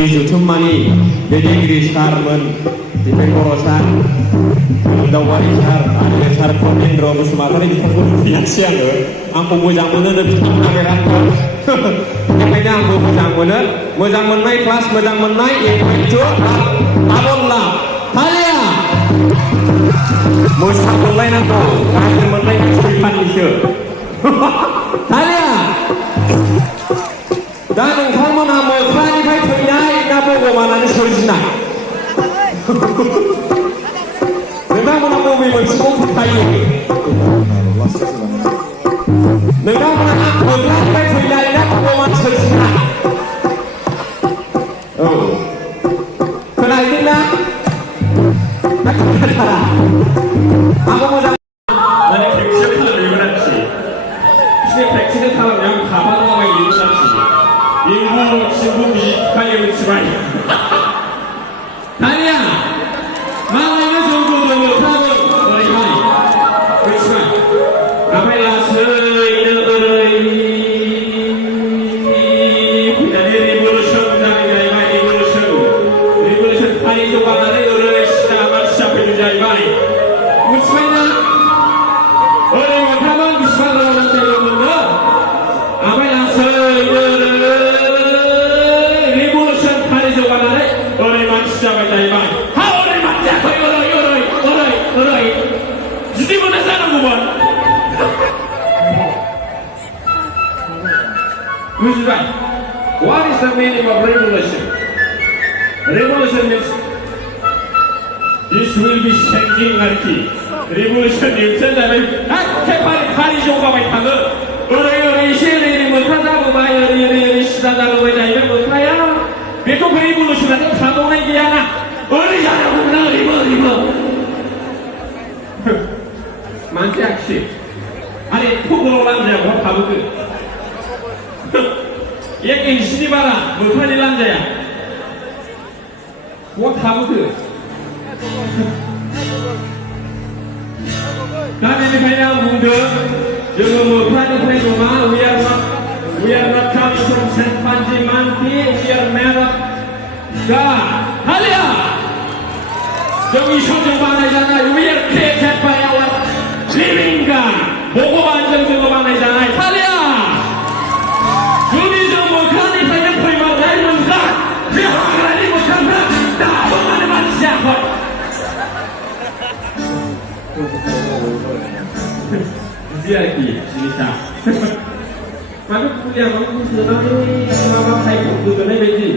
जुथुममानि दैदेनगिरि सारमोन दिपेन बर' सार दावबारि सार आरो सार कमेन्द्र बसुमतारी बिथांखौ नुफैयासै आंखौ मोजां मोनो बिथांमोना बेराद बेखायनो आंबो मोजां मोननाय क्लास मोजां मोननाय आबोला थालिया मोसा मोनलायनांगौ गाज्रि मोननाय सैताननिसो थालिया दा नोंथांमोनहा मोख्रानिफ्राय फैनाय ना भगबानानो सोरजिनाय नोंथांमोनहा बबे मोनसेखौ फोथायो नोंथांमोनहा मोख्रानिफ्राय फैनाय ना भगबान सोरजिनाय औ खोनाहैदोंना ना खोनाथारा आंबो मोजां माने प्रेक्टिस खालामनायमोन आरोखि बिसोर प्रेक्टिस खालामनायाव थाफालाबायोमोन आरोखि 일부 친구들이 가요 치마이 다니야 마음의 정도로 못하고 어이마이 그렇지만 가벨라스의 어려이 그다음에 리볼루션 장이가이마 리볼루션 파리 조각나는 어려이 시다만 시작해주자 이마이 무슨이냐 어려이 못하면 무슨말로 하는데 이러면 아벨라스의 What is the meaning of revolution? Revolution means this will be changing anarchy. Revolution means that 개파리 파리 조각이 타고 어레 시에는 못하다고 봐요. 어레 시다다고 왜냐면 못해요. बेखौ revolutionआथ' थाबावनाय गैयाना ओरै जानांगौना ओरैबो मानसि आखि आरे खबराव लांजाया बहा थाबोखो एक इंचिनि बारा मोख्रानि लांजाया बहा थाबोखो दा बेनिखायनो आं बुंदों जोङो मोख्रानिफ्राय नङा we are not coming from chimpanzee monkey we are made of God हालिया जों इसोरजों बानायजानाय we are created by our living God भगबानजों जोङो बानायजानाय हालिया जुदि जों मोख्रानिफ्रायनो फैमारनाय मोनब्ला बे हाग्रानि मोख्राफ्रा दाबो मानो मानसि जायाखै बिदि आरोखि जिनिसा माथो फुलिया मानो गुसुनानै माबा थाइखौ गोदोनाय बायदि